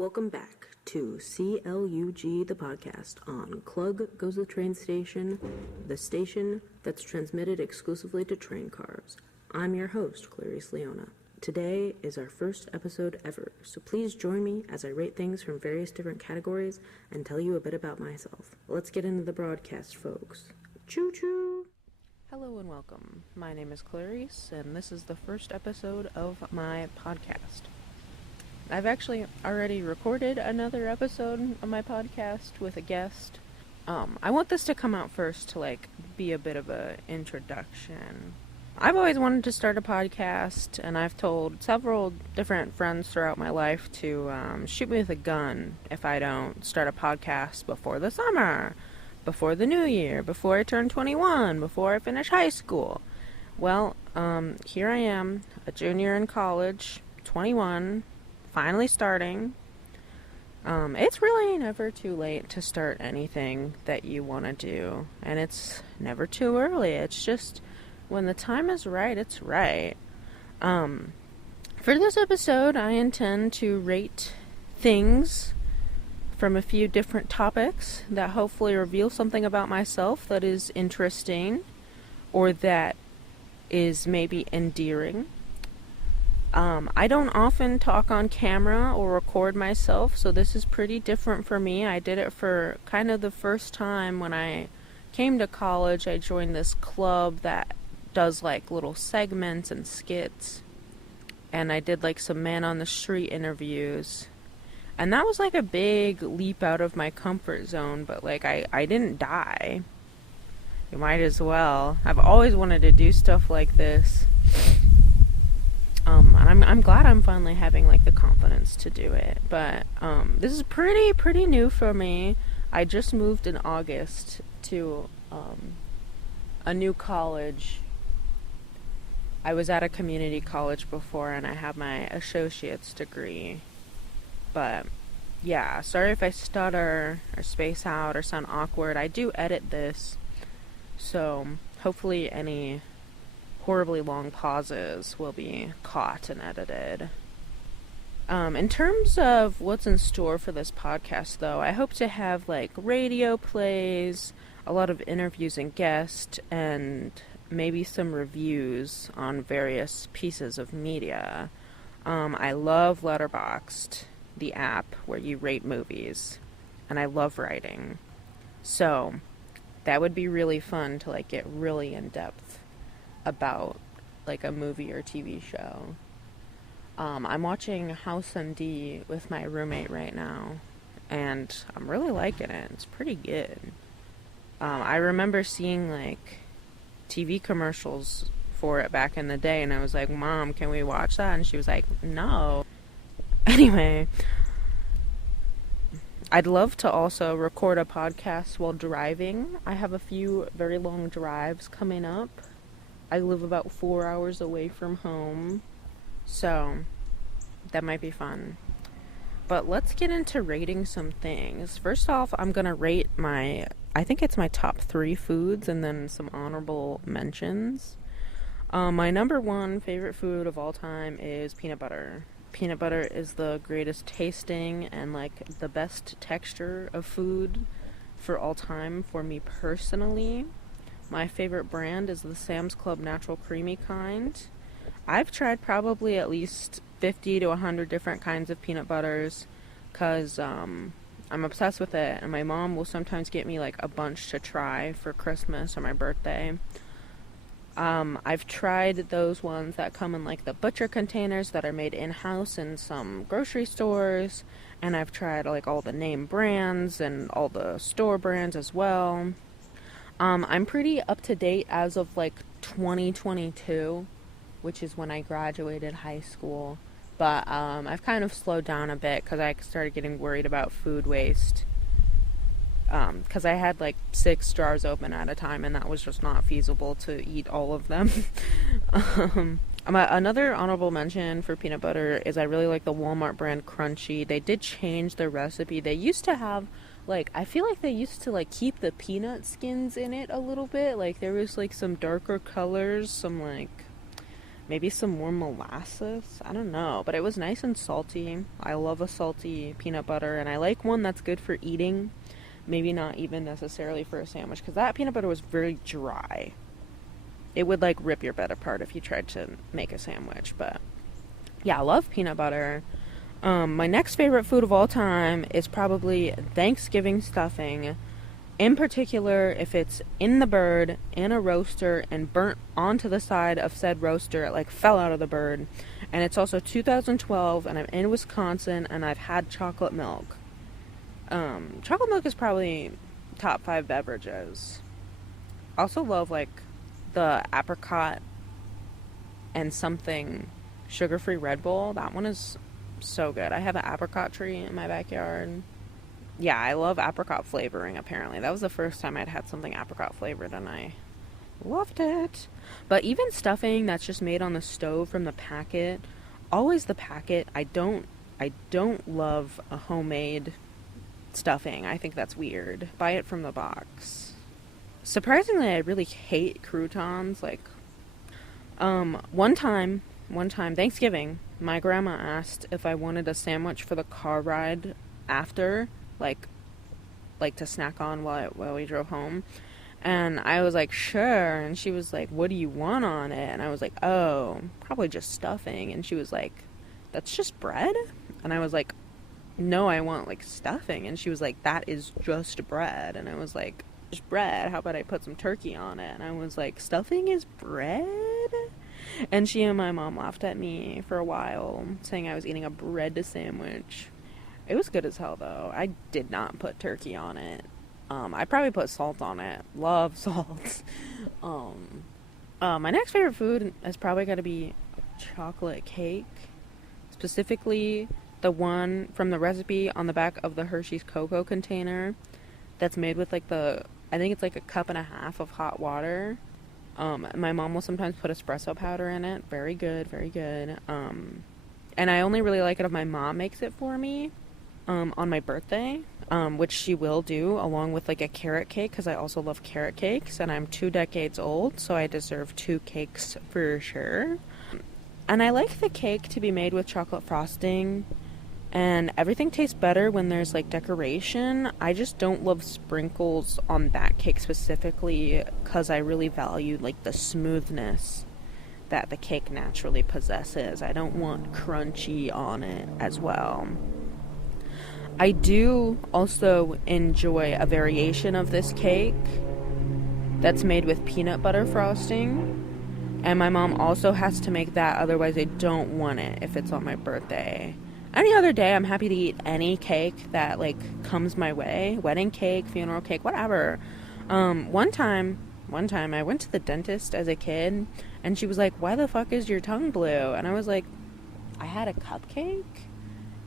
Welcome back to C.L.U.G, the podcast on C.L.U.G Goes the Train Station, the station that's transmitted exclusively to train cars. I'm your host, Clarice Leona. Today is our first episode ever, so please join me as I rate things from various different categories and tell you a bit about myself. Let's get into the broadcast, folks. Choo-choo! Hello and welcome. My name is Clarice, and this is the first episode of my podcast. I've actually already recorded another episode of my podcast with a guest. I want this to come out first to be a bit of a introduction. I've always wanted to start a podcast, and I've told several different friends throughout my life to shoot me with a gun if I don't start a podcast before the summer, before the new year, before I turn 21, before I finish high school. Well, here I am, a junior in college, 21, finally starting. It's really never too late to start anything that you want to do, and it's never too early. It's just when the time is right, it's right. For this episode, I intend to rate things from a few different topics that hopefully reveal something about myself that is interesting or that is maybe endearing. I don't often talk on camera or record myself, so this is pretty different for me. I did it for kind of the first time when I came to college. I joined this club that does little segments and skits, and I did some man on the street interviews, and that was a big leap out of my comfort zone, but I didn't die. You might as well. I've always wanted to do stuff like this. And I'm glad I'm finally having the confidence to do it. But this is pretty new for me. I just moved in August to a new college. I was at a community college before, and I have my associate's degree. But yeah, sorry if I stutter or space out or sound awkward. I do edit this, so hopefully any horribly long pauses will be caught and edited. In terms of what's in store for this podcast, though, I hope to have radio plays, a lot of interviews and guests, and maybe some reviews on various pieces of media. I love Letterboxd, the app where you rate movies, and I love writing. So that would be really fun to get really in depth about a movie or TV show. I'm watching House MD with my roommate right now, and I'm really liking it. It's pretty good. I remember seeing TV commercials for it back in the day, and I was like, Mom, can we watch that? And she was like, no. Anyway, I'd love to also record a podcast while driving. I have a few very long drives coming up. I live about 4 hours away from home, so that might be fun. But let's get into rating some things. First off, I'm going to rate I think it's my top 3 foods and then some honorable mentions. My number 1 favorite food of all time is peanut butter. Peanut butter is the greatest tasting and the best texture of food for all time for me personally. My favorite brand is the Sam's Club Natural Creamy kind. I've tried probably at least 50 to 100 different kinds of peanut butters because I'm obsessed with it, and my mom will sometimes get me a bunch to try for Christmas or my birthday. I've tried those ones that come in the butcher containers that are made in-house in some grocery stores, and I've tried all the name brands and all the store brands as well. I'm pretty up to date as of 2022, which is when I graduated high school. But I've kind of slowed down a bit because I started getting worried about food waste. Because I had 6 jars open at a time, and that was just not feasible to eat all of them. Another honorable mention for peanut butter is I really like the Walmart brand Crunchy. They did change their recipe. They used to have I feel they used to keep the peanut skins in it a little bit. There was some darker colors, some maybe some more molasses. I don't know, but it was nice and salty. I love a salty peanut butter, and I like one that's good for eating. Maybe not even necessarily for a sandwich, because that peanut butter was very dry. It would like rip your bed apart if you tried to make a sandwich. But yeah, I love peanut butter. My next favorite food of all time is probably Thanksgiving stuffing. In particular, if it's in the bird, in a roaster, and burnt onto the side of said roaster, it like fell out of the bird. And it's also 2012, and I'm in Wisconsin, and I've had chocolate milk. Chocolate milk is probably top 5 beverages. Also love like the apricot and something sugar-free Red Bull. That one is so good. I have an apricot tree in my backyard. Yeah, I love apricot flavoring, apparently. That was the first time I'd had something apricot flavored, and I loved it. But even stuffing that's just made on the stove from the packet, always the packet. I don't love a homemade stuffing. I think that's weird. Buy it from the box. Surprisingly, I really hate croutons. Like, one time, Thanksgiving, my grandma asked if I wanted a sandwich for the car ride after, like to snack on while we drove home. And I was like, sure. And she was like, what do you want on it? And I was like, oh, probably just stuffing. And she was like, that's just bread? And I was like, no, I want like stuffing. And she was like, that is just bread. And I was like, just bread? How about I put some turkey on it? And I was like, stuffing is bread? And she and my mom laughed at me for a while, saying I was eating a bread sandwich. It was good as hell, though. I did not put turkey on it. I probably put salt on it. Love salt. My next favorite food is probably got to be chocolate cake. Specifically, the one from the recipe on the back of the Hershey's Cocoa container that's made with like I think it's like a cup and a half of hot water. My mom will sometimes put espresso powder in it. Very good, very good. And I only really like it if my mom makes it for me on my birthday, which she will do along with like a carrot cake, because I also love carrot cakes, and I'm 2 decades old, so I deserve 2 cakes for sure. And I like the cake to be made with chocolate frosting, and everything tastes better when there's like decoration. I just don't love sprinkles on that cake specifically, because I really value like the smoothness that the cake naturally possesses. I don't want crunchy on it as well. I do also enjoy a variation of this cake that's made with peanut butter frosting, and my mom also has to make that, otherwise I don't want it if it's on my birthday. Any other day, I'm happy to eat any cake that like comes my way. Wedding cake, funeral cake, whatever. One time I went to the dentist as a kid, and she was like, why the fuck is your tongue blue? And I was like, I had a cupcake?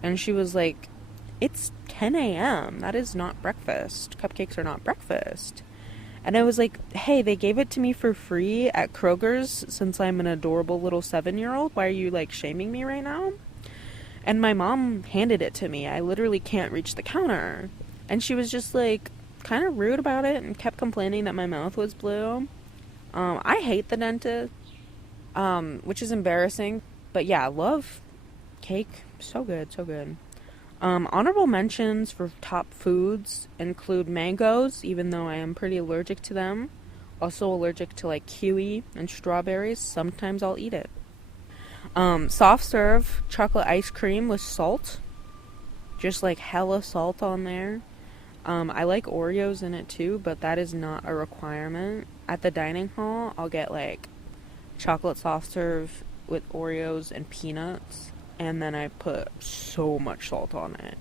And she was like, it's 10 a.m. That is not breakfast. Cupcakes are not breakfast. And I was like, hey, they gave it to me for free at Kroger's since I'm an adorable little 7-year-old. Why are you like shaming me right now? And my mom handed it to me. I literally can't reach the counter. And she was just like kind of rude about it and kept complaining that my mouth was blue. I hate the dentist, which is embarrassing. But yeah, I love cake. So good, so good. Honorable mentions for top foods include mangoes, even though I am pretty allergic to them. Also allergic to like kiwi and strawberries. Sometimes I'll eat it. Soft serve chocolate ice cream with salt. Just like hella salt on there. I like Oreos in it too, but that is not a requirement. At the dining hall, I'll get like chocolate soft serve with Oreos and peanuts, and then I put so much salt on it.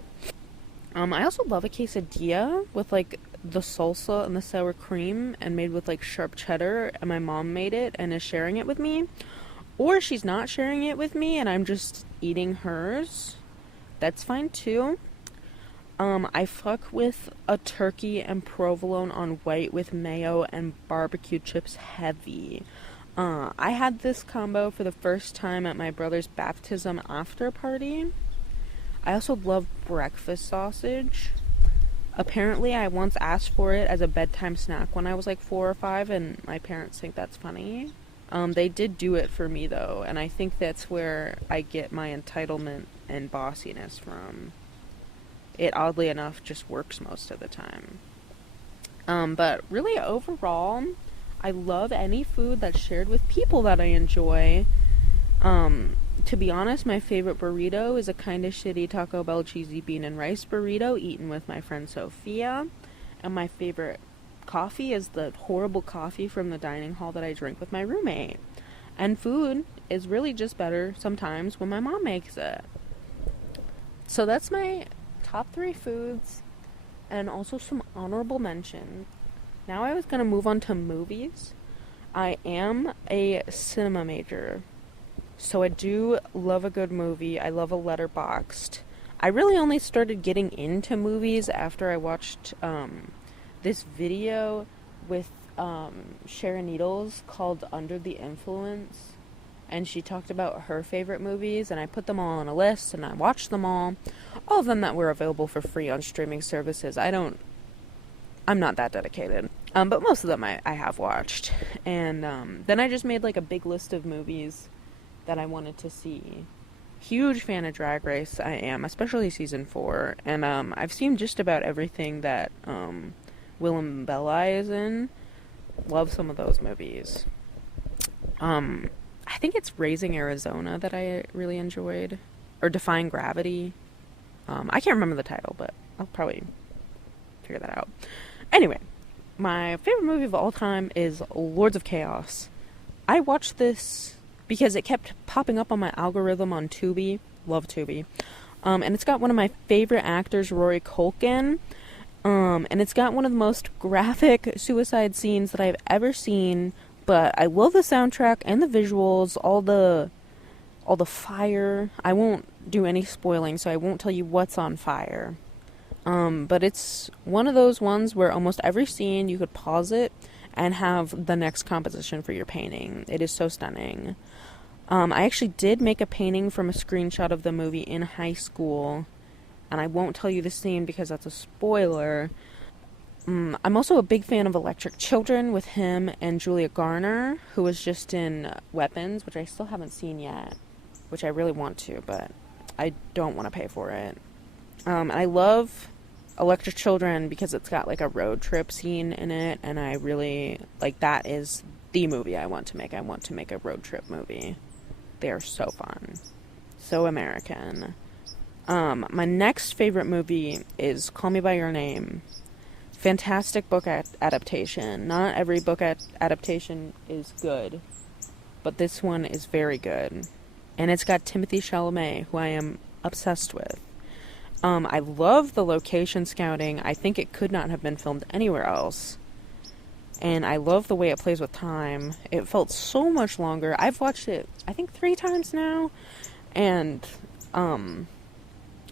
I also love a quesadilla with like the salsa and the sour cream and made with like sharp cheddar, and my mom made it and is sharing it with me. Or she's not sharing it with me and I'm just eating hers. That's fine too. I fuck with a turkey and provolone on white with mayo and barbecue chips heavy. I had this combo for the first time at my brother's baptism after party. I also love breakfast sausage. Apparently, I once asked for it as a bedtime snack when I was like 4 or 5, and my parents think that's funny. They did do it for me, though, and I think that's where I get my entitlement and bossiness from. It, oddly enough, just works most of the time. But really, overall, I love any food that's shared with people that I enjoy. To be honest, my favorite burrito is a kind of shitty Taco Bell cheesy bean and rice burrito eaten with my friend Sophia. And my favorite coffee is the horrible coffee from the dining hall that I drink with my roommate. And food is really just better sometimes when my mom makes it. So that's my top 3 foods and also some honorable mentions. Now I was going to move on to movies. I am a cinema major, so I do love a good movie. I love a Letterboxd. I really only started getting into movies after I watched this video with Sharon Needles called Under the Influence, and she talked about her favorite movies, and I put them all on a list, and I watched them all of them that were available for free on streaming services. I'm not that dedicated, but most of them I have watched, and then I just made like a big list of movies that I wanted to see. Huge fan of Drag Race, I am, especially season 4, and I've seen just about everything that Willem Belli is in. Love some of those movies. I think it's Raising Arizona that I really enjoyed, or Defying Gravity. I can't remember the title, but I'll probably figure that out. Anyway, my favorite movie of all time is Lords of Chaos. I watched this because it kept popping up on my algorithm on Tubi. Love Tubi. And it's got one of my favorite actors, Rory Culkin. And it's got one of the most graphic suicide scenes that I've ever seen. But I love the soundtrack and the visuals, all the fire. I won't do any spoiling, so I won't tell you what's on fire. But it's one of those ones where almost every scene you could pause it and have the next composition for your painting. It is so stunning. I actually did make a painting from a screenshot of the movie in high school, and I won't tell you the scene because that's a spoiler. I'm also a big fan of Electric Children with him and Julia Garner, who was just in Weapons, which I still haven't seen yet, which I really want to, but I don't want to pay for it. I love Electric Children because it's got like a road trip scene in it, and I really, like, that is the movie I want to make. I want to make a road trip movie. They are so fun. So American. My next favorite movie is Call Me By Your Name. Fantastic book adaptation. Not every book adaptation is good, but this one is very good. And it's got Timothée Chalamet, who I am obsessed with. I love the location scouting. I think it could not have been filmed anywhere else. And I love the way it plays with time. It felt so much longer. I've watched it, I think, 3 times now. And,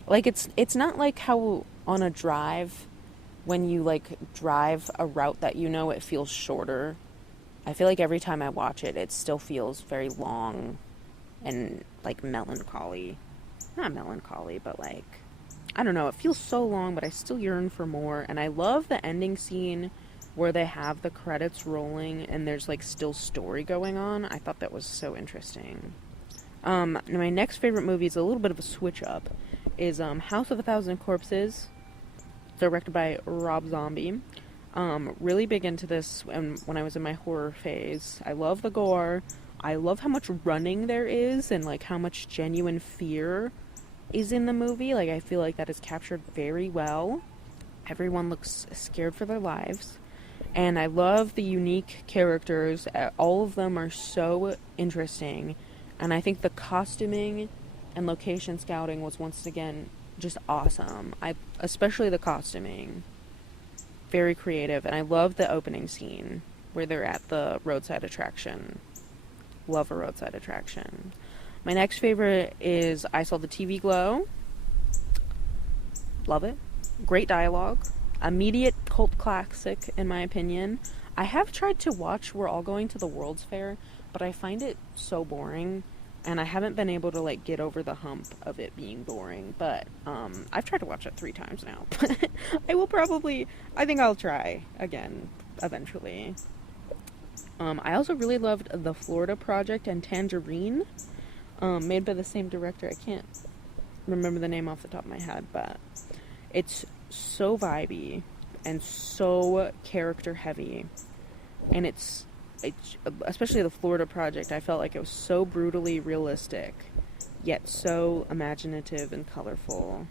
like, it's not like how on a drive, when you, like, drive a route that you know, it feels shorter. I feel like every time I watch it, it still feels very long and, like, melancholy. Not melancholy, but, like, I don't know, it feels so long, but I still yearn for more. And I love the ending scene where they have the credits rolling and there's, like, still story going on. I thought that was so interesting. My next favorite movie is a little bit of a switch up. Is House of a Thousand Corpses, directed by Rob Zombie. Really big into this when I was in my horror phase. I love the gore. I love how much running there is and, like, how much genuine fear is in the movie. Like, I feel like that is captured very well. Everyone looks scared for their lives. And I love the unique characters. All of them are so interesting. And I think the costuming and location scouting was once again just awesome. Especially the costuming. Very creative. And I love the opening scene where they're at the roadside attraction. Love a roadside attraction. My next favorite is I Saw the TV Glow. Love it. Great dialogue. Immediate cult classic, in my opinion. I have tried to watch We're All Going to the World's Fair, but I find it so boring, and I haven't been able to, like, get over the hump of it being boring, but I've tried to watch it 3 times now. I think I'll try again eventually. I also really loved The Florida Project and Tangerine, made by the same director. I can't remember the name off the top of my head, but it's so vibey and so character heavy, and it's especially The Florida Project, I felt like it was so brutally realistic, yet so imaginative and colorful,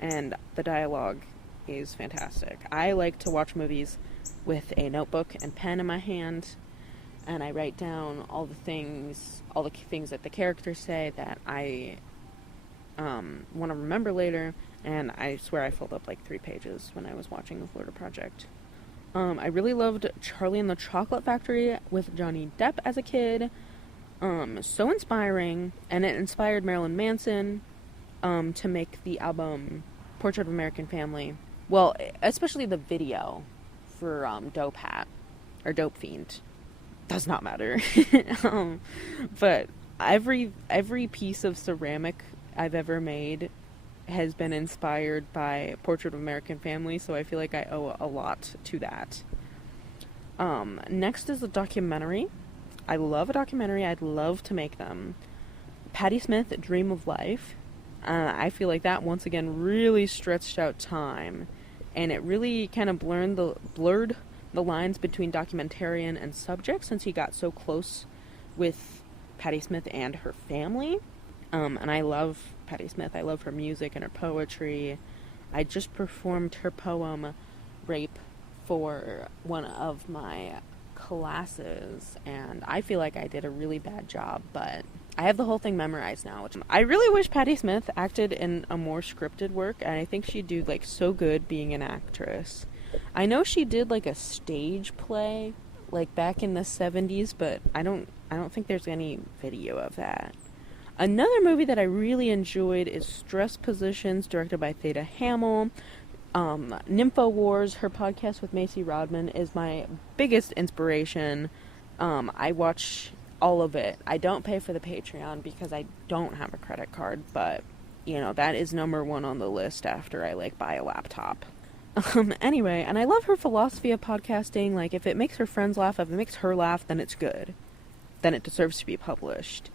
and the dialogue is fantastic. I like to watch movies with a notebook and pen in my hand, and I write down all the things that the characters say that I want to remember later, and I swear I filled up like 3 pages when I was watching The Florida Project. I really loved Charlie and the Chocolate Factory with Johnny Depp as a kid. So inspiring, and it inspired Marilyn Manson to make the album Portrait of American Family. Well, especially the video for Dope Hat, or Dope Fiend. Does not matter. But every piece of ceramic I've ever made has been inspired by Portrait of American Family, so I feel like I owe a lot to that. Next is a documentary. I love a documentary. I'd love to make them. Patti Smith, Dream of Life. I feel like that, once again, really stretched out time, and it really kind of blurred the lines between documentarian and subject, since he got so close with Patti Smith and her family. And I love Patti Smith. I love her music and her poetry. I just performed her poem Rape for one of my classes, and I feel like I did a really bad job, but I have the whole thing memorized now. I really wish Patti Smith acted in a more scripted work, and I think she'd do like so good being an actress. I know she did like a stage play like back in the 70s, but I don't think there's any video of that. Another movie that I really enjoyed is Stress Positions, directed by Theda Hamill. Nympho Wars, her podcast with Macy Rodman, is my biggest inspiration. I watch all of it. I don't pay for the Patreon because I don't have a credit card, but, you know, that is number 1 on the list after I, like, buy a laptop. Anyway, and I love her philosophy of podcasting. Like, if it makes her friends laugh, if it makes her laugh, then it's good. Then it deserves to be published.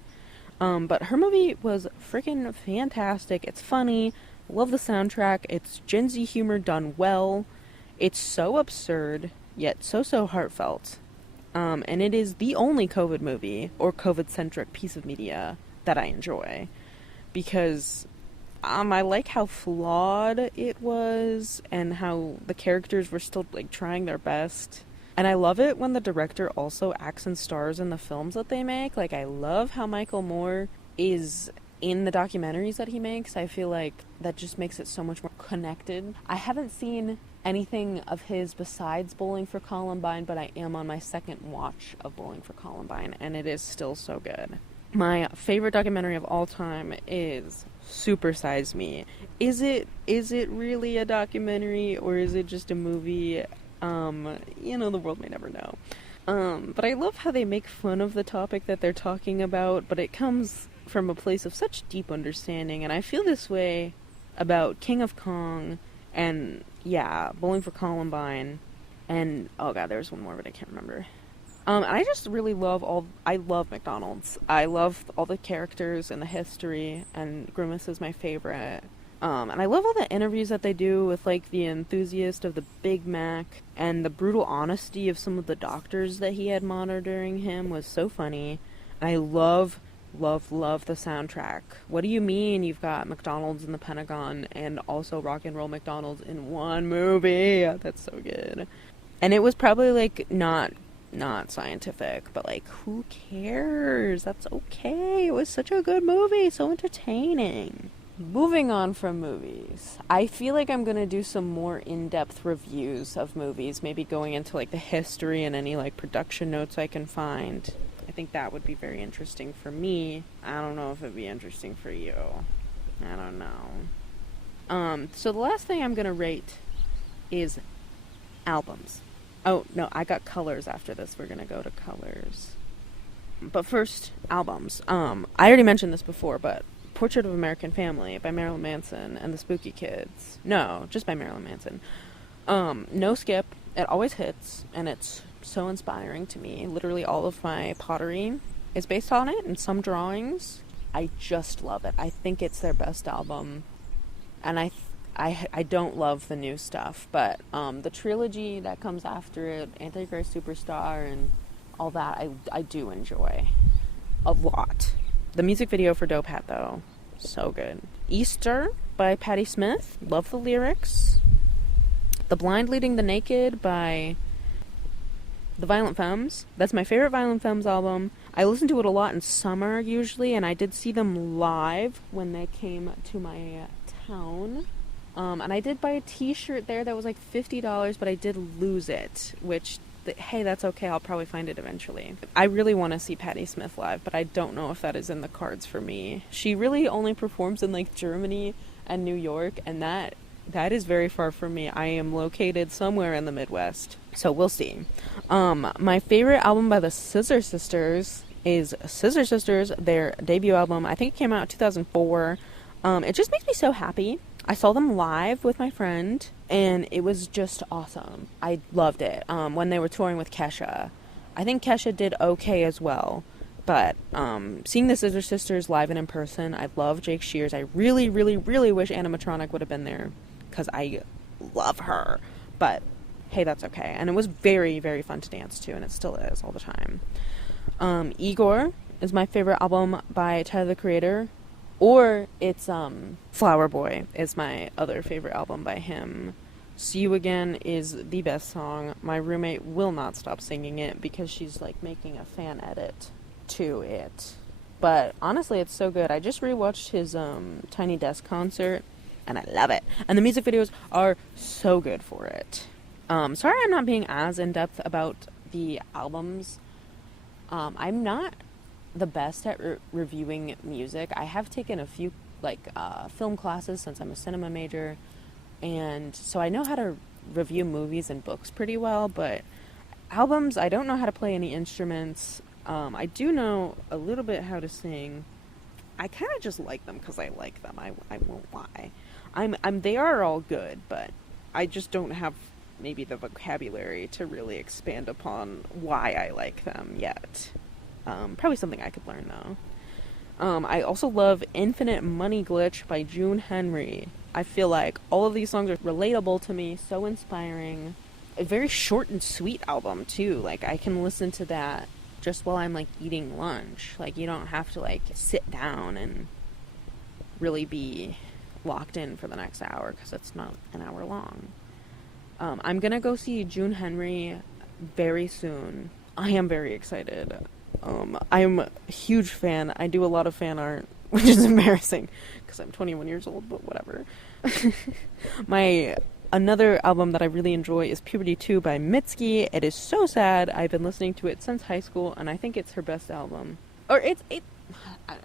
But her movie was freaking fantastic. It's funny. Love the soundtrack. It's Gen Z humor done well. It's so absurd, yet so heartfelt. And it is the only COVID movie, or COVID-centric piece of media, that I enjoy. Because I like how flawed it was, and how the characters were still, like, trying their best. And I love it when the director also acts and stars in the films that they make. Like, I love how Michael Moore is in the documentaries that he makes. I feel like that just makes it so much more connected. I haven't seen anything of his besides Bowling for Columbine, but I am on my second watch of Bowling for Columbine, and it is still so good. My favorite documentary of all time is Super Size Me. Is it really a documentary, or is it just a movie? You know, the world may never know. But I love how they make fun of the topic that they're talking about, but it comes from a place of such deep understanding, and I feel this way about King of Kong, and, yeah, Bowling for Columbine, and, oh god, there's one more, but I can't remember. I just really I love McDonald's. I love all the characters and the history, and Grimace is my favorite. And I love all the interviews that they do with, like, the enthusiast of the Big Mac, and the brutal honesty of some of the doctors that he had monitoring him was so funny. And I love the soundtrack. What do you mean you've got McDonald's in the Pentagon and also Rock and Roll McDonald's in one movie? That's so good. And it was probably, like, not scientific, but, like, who cares? That's okay. It was such a good movie, so entertaining. Moving on from movies, I feel like I'm gonna do some more in-depth reviews of movies, maybe going into, like, the history and any, like, production notes I can find. I think that would be very interesting for me. I don't know if it'd be interesting for you. I don't know. So the last thing I'm gonna rate is albums. Oh, no, I got colors after this. We're gonna go to colors. But first, albums. I already mentioned this before, but Portrait of American Family by Marilyn Manson and the Spooky Kids. No, just by Marilyn Manson. No skip. It always hits, and it's so inspiring to me. Literally all of my pottery is based on it, and some drawings. I just love it. I think it's their best album, and I don't love the new stuff, but the trilogy that comes after it, Antichrist Superstar and all that, I do enjoy a lot. The music video for Dope Hat, though, so good. Easter by Patti Smith, love the lyrics. The Blind Leading the Naked by the Violent Femmes. That's my favorite Violent Femmes album. I listen to it a lot in summer usually, and I did see them live when they came to my town. And I did buy a t-shirt there that was like $50, but I did lose it, which, hey, that's okay. I'll probably find it eventually. I really want to see Patti Smith live, but I don't know if that is in the cards for me. She really only performs in like Germany and New York, and that is very far from me. I am located somewhere in the Midwest, so we'll see. My favorite album by the Scissor Sisters is Scissor Sisters, their debut album. I think it came out in 2004. It just makes me so happy. I saw them live with my friend, and it was just awesome. I loved it. When they were touring with Kesha. I think Kesha did okay as well. But seeing the Scissor Sisters live and in person, I love Jake Shears. I really, really, really wish Animatronic would have been there, because I love her. But hey, that's okay. And it was very, very fun to dance to, and it still is all the time. Igor is my favorite album by Tyler, the Creator. Or it's Flower Boy is my other favorite album by him. See You Again is the best song. My roommate will not stop singing it because she's like making a fan edit to it. But honestly, it's so good. I just rewatched his Tiny Desk concert, and I love it. And the music videos are so good for it. Sorry I'm not being as in-depth about the albums. I'm not the best at reviewing music. I have taken a few film classes since I'm a cinema major, and so I know how to review movies and books pretty well, but albums, I don't know how to play any instruments. I do know a little bit how to sing. I kind of just like them because I like them. I won't lie. They are all good, but I just don't have maybe the vocabulary to really expand upon why I like them yet. Probably something I could learn, though. I also love Infinite Money Glitch by June Henry. I feel like all of these songs are relatable to me, so inspiring. A very short and sweet album, too. Like, I can listen to that just while I'm, like, eating lunch. Like, you don't have to, like, sit down and really be locked in for the next hour, because it's not an hour long. I'm gonna go see June Henry very soon. I am very excited. I'm a huge fan. I do a lot of fan art, which is embarrassing because I'm 21 years old, but whatever. Another album that I really enjoy is Puberty 2 by Mitski. It is so sad. I've been listening to it since high school, and I think it's her best album. Or I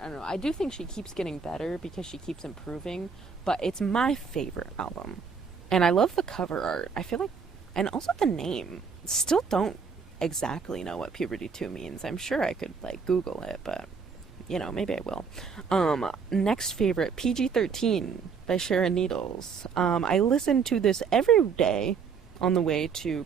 don't know. I do think she keeps getting better because she keeps improving, but it's my favorite album. And I love the cover art. I feel like, and also the name. Still don't exactly know what Puberty 2 means. I'm sure I could Google it, but maybe I will. Next favorite, PG-13 by Sharon Needles. I listened to this every day on the way to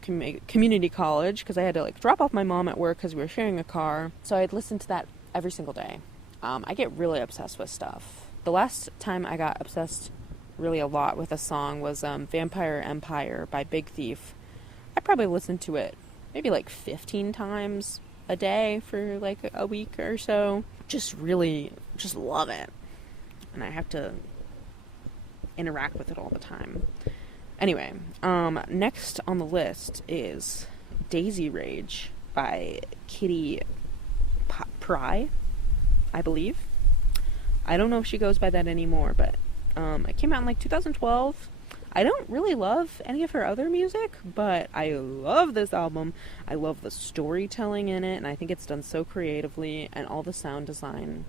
community college because I had to drop off my mom at work because we were sharing a car. So I'd listen to that every single day. I get really obsessed with stuff. The last time I got obsessed really a lot with a song was Vampire Empire by Big Thief. I probably listened to it maybe 15 times a day for a week or so. Just love it. And I have to interact with it all the time. Anyway, next on the list is Daisy Rage by Kitty Pryde, I believe. I don't know if she goes by that anymore, but it came out in 2012. I don't really love any of her other music, but I love this album. I love the storytelling in it, and I think it's done so creatively, and all the sound design.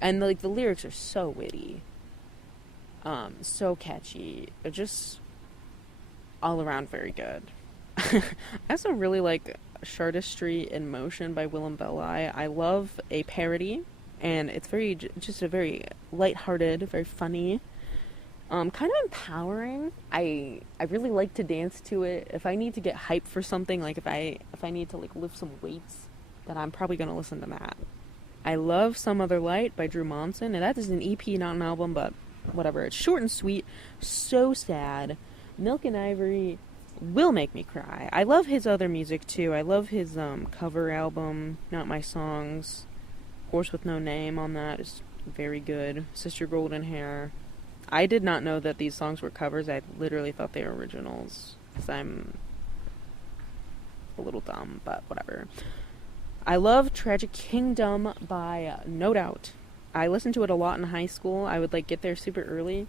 And the lyrics are so witty. So catchy. They're just all around very good. I also really like Chartistry in Motion by Willem Belli. I love a parody, and it's just a very lighthearted, very funny. Kind of empowering. I really like to dance to it. If I need to get hyped for something, like if I need to like lift some weights, then I'm probably gonna listen to that. I love Some Other Light by Drew Monson, and that is an EP, not an album, but whatever. It's short and sweet, so sad. Milk and Ivory will make me cry. I love his other music too. I love his cover album, Not My Songs. Horse with No Name on that is very good. Sister Golden Hair. I did not know that these songs were covers. I literally thought they were originals, because I'm a little dumb, but whatever. I love Tragic Kingdom by No Doubt. I listened to it a lot in high school. I would like get there super early.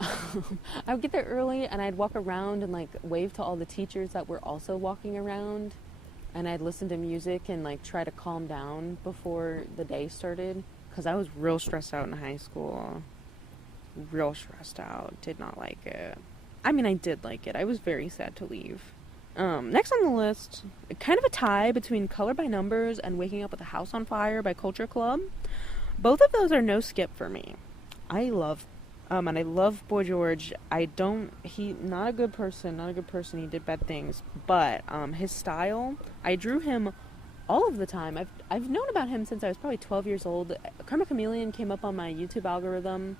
I would get there early and I'd walk around and like wave to all the teachers that were also walking around, and I'd listen to music and like try to calm down before the day started, because I was real stressed out in high school. Real stressed out. Did not like it. I mean, I did like it. I was very sad to leave. Next on the list, kind of a tie between Color by Numbers and Waking Up with a House on Fire by Culture Club. Both of those are no skip for me. I love, and I love Boy George. Not a good person, he did bad things, but, his style, I drew him all of the time. I've known about him since I was probably 12 years old. Karma Chameleon came up on my YouTube algorithm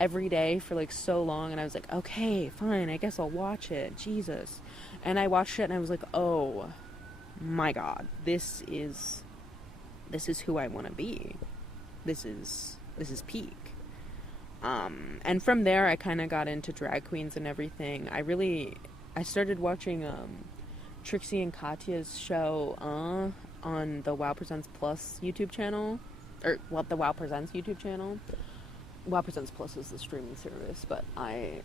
every day for like so long, and I was like, okay, fine, I guess I'll watch it. Jesus. And I watched it and I was like, oh my god, this is who I want to be. This is peak. And from there I kind of got into drag queens and everything. I started watching Trixie and Katya's show on the WoW Presents Plus YouTube channel, or the WoW Presents YouTube channel. WoW Presents Plus is the streaming service, but I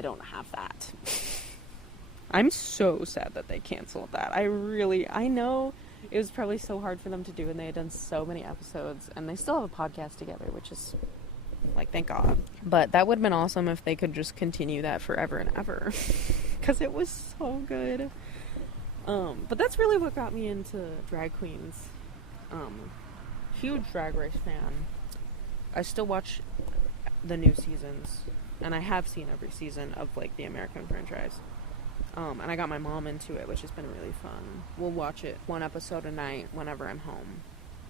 don't have that. I'm so sad that they canceled that. I know it was probably so hard for them to do, and they had done so many episodes, and they still have a podcast together, which is, like, thank God. But that would have been awesome if they could just continue that forever and ever, because it was so good. But that's really what got me into drag queens. Huge Drag Race fan. I still watch the new seasons, and I have seen every season of, like, the American franchise. And I got my mom into it, which has been really fun. We'll watch it one episode a night whenever I'm home.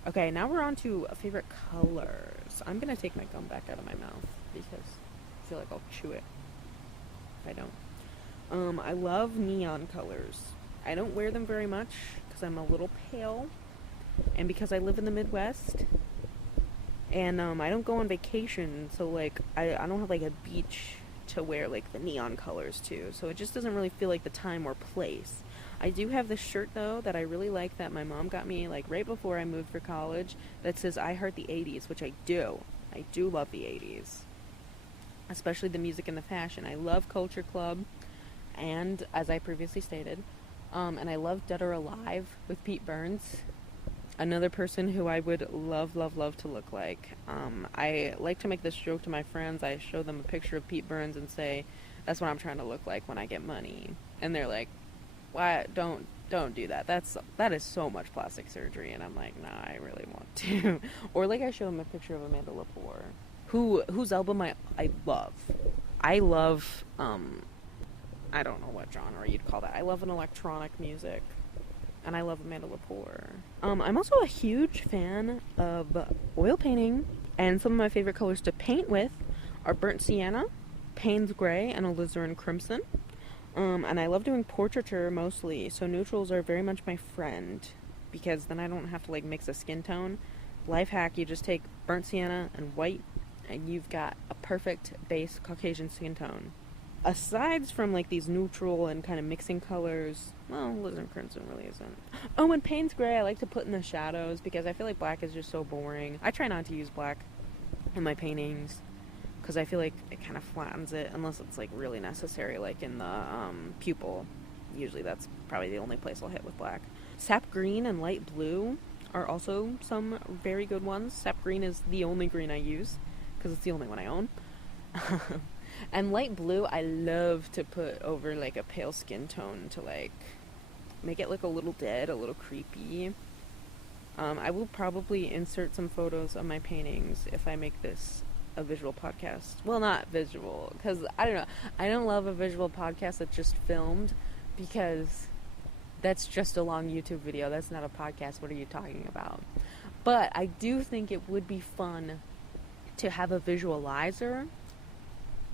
Okay, now we're on to favorite colors. I'm gonna take my gum back out of my mouth because I feel like I'll chew it if I don't. I love neon colors. I don't wear them very much because I'm a little pale, and because I live in the Midwest, and I don't go on vacation, so like I don't have like a beach to wear like the neon colors to, so it just doesn't really feel like the time or place. I do have this shirt though that I really like that my mom got me like right before I moved for college that says I heart the 80s, which I do love the 80s, especially the music and the fashion. I love Culture Club, and as I previously stated, and I love Dead or Alive with Pete Burns, another person who I would love to look like. I like to make this joke to my friends. I show them a picture of Pete Burns and say, that's what I'm trying to look like when I get money. And they're like, why? Don't do that. That is so much plastic surgery. And I'm like, nah, I really want to. Or like I show them a picture of Amanda Lepore, whose album I love. I love, I don't know what genre you'd call that. I love an electronic music. And I love Amanda Lepore. I'm also a huge fan of oil painting, and some of my favorite colors to paint with are burnt sienna, Payne's gray, and alizarin crimson. And I love doing portraiture mostly, so neutrals are very much my friend, because then I don't have to like mix a skin tone. Life hack, you just take burnt sienna and white, and you've got a perfect base Caucasian skin tone. Aside from like these neutral and kind of mixing colors, well, alizarin crimson really isn't. Oh, and Payne's gray I like to put in the shadows because I feel like black is just so boring. I try not to use black in my paintings because I feel like it kind of flattens it unless it's like really necessary, like in the pupil. Usually that's probably the only place I'll hit with black. Sap green and light blue are also some very good ones. Sap green is the only green I use because it's the only one I own. And light blue I love to put over like a pale skin tone to like make it look a little dead, a little creepy. I will probably insert some photos of my paintings if I make this a visual podcast. Well, not visual, because I don't know. I don't love a visual podcast that's just filmed, because that's just a long YouTube video. That's not a podcast. What are you talking about? But I do think it would be fun to have a visualizer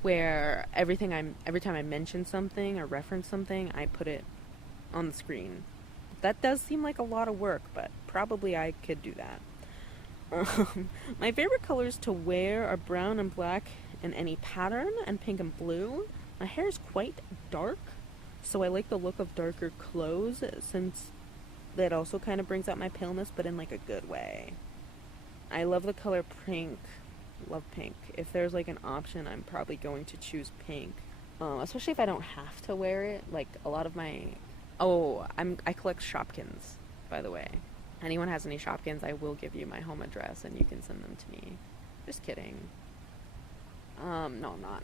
where every time I mention something or reference something, I put it on the screen. That does seem like a lot of work, but probably I could do that. My favorite colors to wear are brown and black in any pattern, and pink and blue. My hair is quite dark, so I like the look of darker clothes, since that also kind of brings out my paleness, but in like a good way. I love the color pink. Love pink. If there's like an option, I'm probably going to choose pink, especially if I don't have to wear it. Like a lot of my I collect Shopkins, by the way. Anyone has any Shopkins, I will give you my home address and you can send them to me. Just kidding. No, I'm not.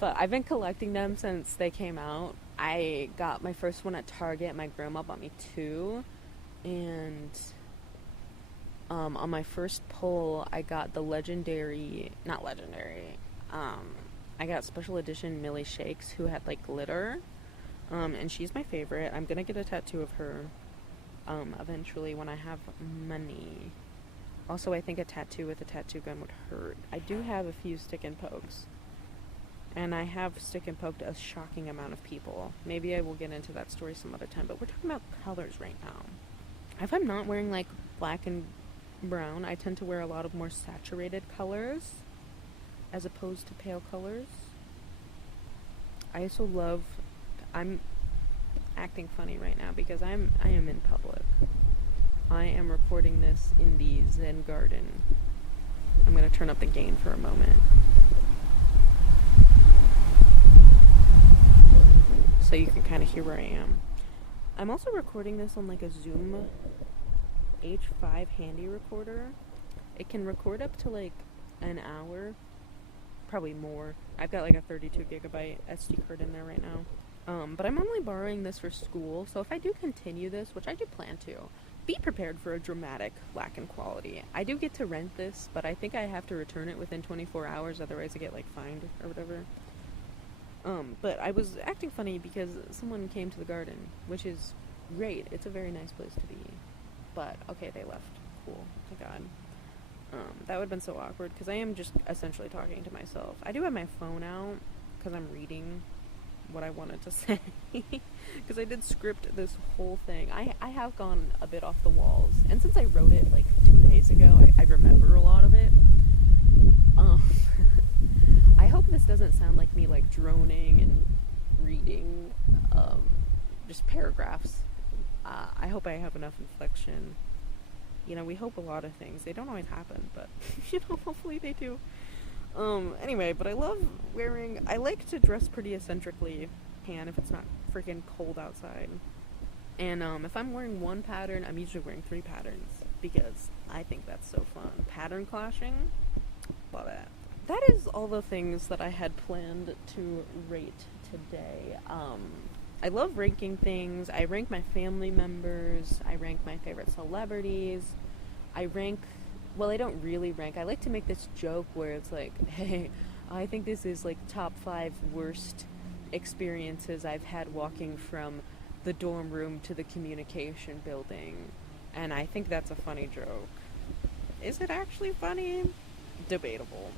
But I've been collecting them since they came out. I got my first one at Target. My grandma bought me 2. And on my first pull, I got the I got special edition Millie Shakes, who had like glitter. And she's my favorite. I'm gonna get a tattoo of her eventually when I have money. Also, I think a tattoo with a tattoo gun would hurt. I do have a few stick and pokes, and I have stick and poked a shocking amount of people. Maybe I will get into that story some other time, but we're talking about colors right now. If I'm not wearing like black and brown, I tend to wear a lot of more saturated colors as opposed to pale colors. I also love, I'm acting funny right now because I am in public. I am recording this in the Zen garden. I'm going to turn up the gain for a moment, so you can kind of hear where I am. I'm also recording this on like a Zoom H5 handy recorder. It can record up to like an hour, probably more. I've got like a 32 gigabyte SD card in there right now. But I'm only borrowing this for school, so if I do continue this, which I do plan to, be prepared for a dramatic lack in quality. I do get to rent this, but I think I have to return it within 24 hours, otherwise I get like fined or whatever. But I was acting funny because someone came to the garden, which is great. It's a very nice place to be. But, okay, they left. Cool. Thank God. That would have been so awkward, because I am just essentially talking to myself. I do have my phone out, because I'm reading what I wanted to say. Because I did script this whole thing. I have gone a bit off the walls. And since I wrote it, like, 2 days ago, I remember a lot of it. I hope this doesn't sound like me, like, droning and reading just paragraphs. I hope I have enough inflection. You know, we hope a lot of things. They don't always happen, but, you know, hopefully they do. Anyway, but I love wearing... I like to dress pretty eccentrically, if it's not freaking cold outside. And, if I'm wearing one pattern, I'm usually wearing 3 patterns, because I think that's so fun. Pattern clashing? Love it. That is all the things that I had planned to rate today. I love ranking things. I rank my family members. I rank my favorite celebrities. I don't really rank. I like to make this joke where it's like, hey, I think this is like top 5 worst experiences I've had walking from the dorm room to the communication building. And I think that's a funny joke. Is it actually funny? Debatable.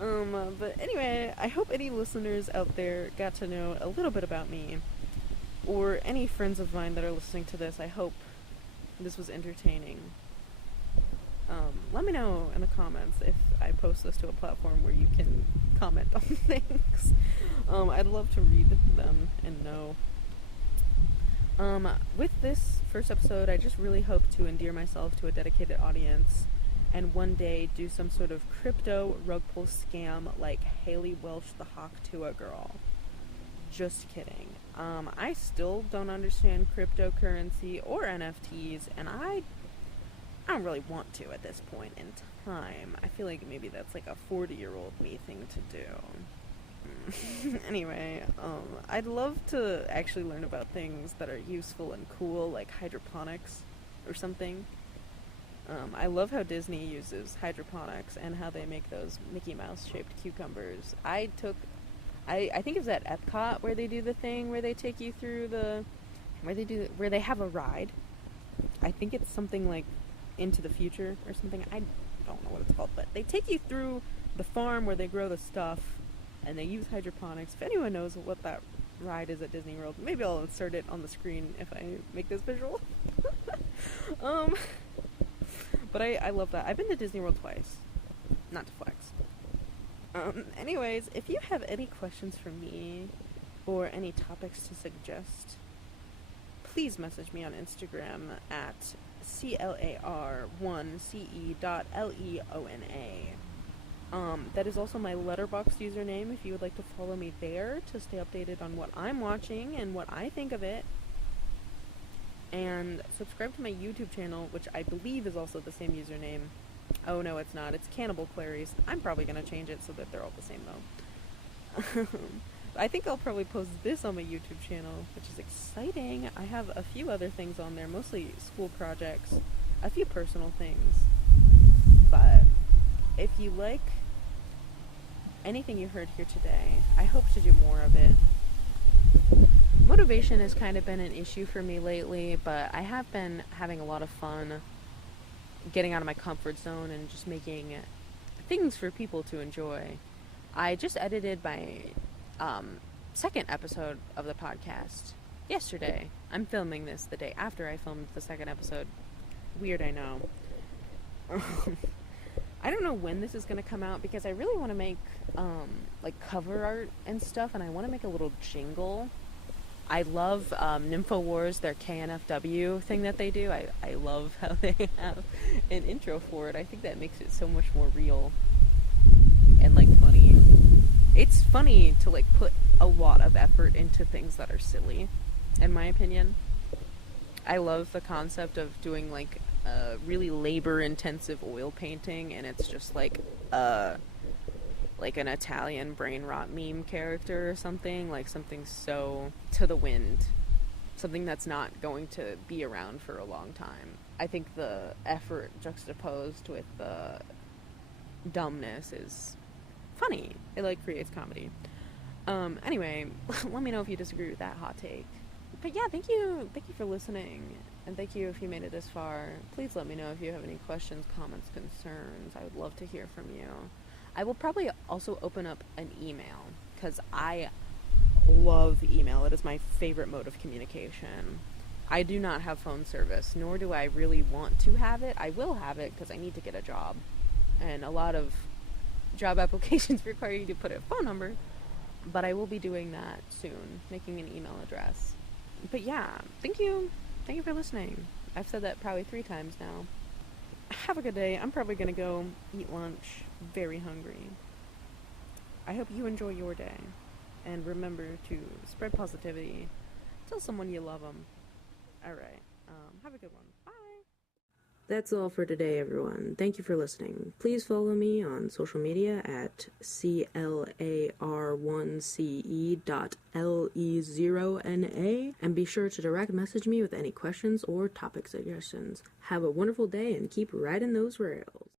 But anyway, I hope any listeners out there got to know a little bit about me, or any friends of mine that are listening to this. I hope this was entertaining. Let me know in the comments if I post this to a platform where you can comment on things. I'd love to read them and know. With this first episode, I just really hope to endear myself to a dedicated audience, and one day do some sort of crypto rug pull scam like Haley Welch the Hawk Tua girl. Just kidding. I still don't understand cryptocurrency or NFTs, and I don't really want to at this point in time. I feel like maybe that's like a 40-year-old me thing to do. Anyway, I'd love to actually learn about things that are useful and cool, like hydroponics or something. I love how Disney uses hydroponics and how they make those Mickey Mouse shaped cucumbers. I think it was at Epcot where they do the thing where they take you through where they have a ride. I think it's something like Into the Future or something. I don't know what it's called, but they take you through the farm where they grow the stuff, and they use hydroponics. If anyone knows what that ride is at Disney World, maybe I'll insert it on the screen if I make this visual. But I love that. I've been to Disney World twice. Not to flex. Anyways, if you have any questions for me or any topics to suggest, please message me on Instagram at CLAR1CE.LEONA. That is also my Letterboxd username if you would like to follow me there to stay updated on what I'm watching and what I think of it. And subscribe to my YouTube channel, which I believe is also the same username. Oh no, it's not. It's Cannibal Clarice. I'm probably going to change it so that they're all the same though. I think I'll probably post this on my YouTube channel, which is exciting. I have a few other things on there, mostly school projects, a few personal things. But if you like anything you heard here today, I hope to do more of it. Motivation has kind of been an issue for me lately, but I have been having a lot of fun getting out of my comfort zone and just making things for people to enjoy. I just edited my second episode of the podcast yesterday. I'm filming this the day after I filmed the second episode. Weird, I know. I don't know when this is going to come out because I really want to make like cover art and stuff, and I want to make a little jingle. I love NymphoWars, their KNFW thing that they do. I love how they have an intro for it. I think that makes it so much more real and like funny. It's funny to like put a lot of effort into things that are silly, in my opinion. I love the concept of doing like a really labor-intensive oil painting, and it's just like an Italian brain rot meme character or something, like something so to the wind, something that's not going to be around for a long time. I think the effort juxtaposed with the dumbness is funny. It like creates comedy. Anyway, let me know if you disagree with that hot take. But yeah, thank you for listening, and thank you if you made it this far. Please let me know if you have any questions, comments, concerns. I would love to hear from you. I will probably also open up an email, because I love email. It is my favorite mode of communication. I do not have phone service, nor do I really want to have it. I will have it because I need to get a job, and a lot of job applications require you to put a phone number, but I will be doing that soon, making an email address. But yeah, thank you for listening. I've said that probably 3 times now. Have a good day. I'm probably gonna go eat lunch. Very hungry. I hope you enjoy your day, and remember to spread positivity. Tell someone you love them. Alright, have a good one. Bye! That's all for today, everyone. Thank you for listening. Please follow me on social media at CLAR1CE.LE0NA, and be sure to direct message me with any questions or topic suggestions. Have a wonderful day and keep riding those rails.